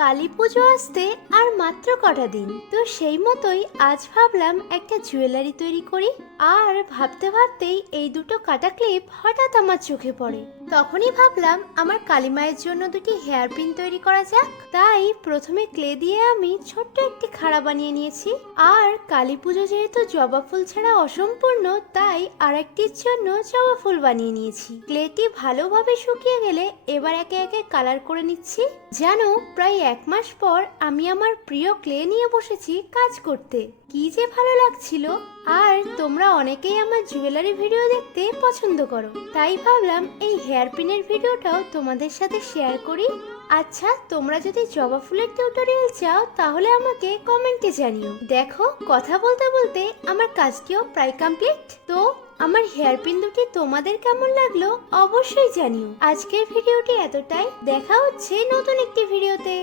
কালী পুজো আসতে আর মাত্র কটা দিন। তো সেই মতোই আজ ভাবলাম একটা জুয়েলারি তৈরি করি। আর ভাবতে ভাবতেই এই দুটো কাটা ক্লিপ হঠাৎ আমার চোখে পড়ে। তখনই ভাবলাম আমার কালিমায়ের জন্য দুটি হেয়ার পিন তৈরি করা যাক। তাই প্রথমে ক্লে দিয়ে আমি ছোট্ট একটি খাড়া বানিয়ে নিয়েছি। আর কালী পুজো যেহেতু জবা ফুল ছাড়া অসম্পূর্ণ, তাই আরেকটির জন্য জবা ফুল বানিয়ে নিয়েছি। ক্লেটি ভালোভাবে শুকিয়ে গেলে এবার একে একে কালার করে নিচ্ছি। জানো প্রায় এক মাস পর আমি আমার প্রিয় ক্লে নিয়ে বসেছি কাজ করতে। কি যে ভালো লাগছিল। আর তোমরা অনেকেই আমার জুয়েলারি ভিডিও দেখতে পছন্দ করো। তাই ভাবলাম এই হেয়ার পিনের ভিডিওটাও তোমাদের সাথে শেয়ার করি। আচ্ছা তোমরা যদি জবা ফুলের টিউটোরিয়াল চাও, তাহলে আমাকে কমেন্টে জানিও। দেখো, কথা বলতে বলতে আমার কাজটিও প্রায় কমপ্লিট তো, আমার হেয়ার পিন দুটি তোমাদের কেমন লাগল অবশ্যই জানিও। আজকের ভিডিওটি এতটাই। দেখা হচ্ছে নতুন একটি ভিডিওতে।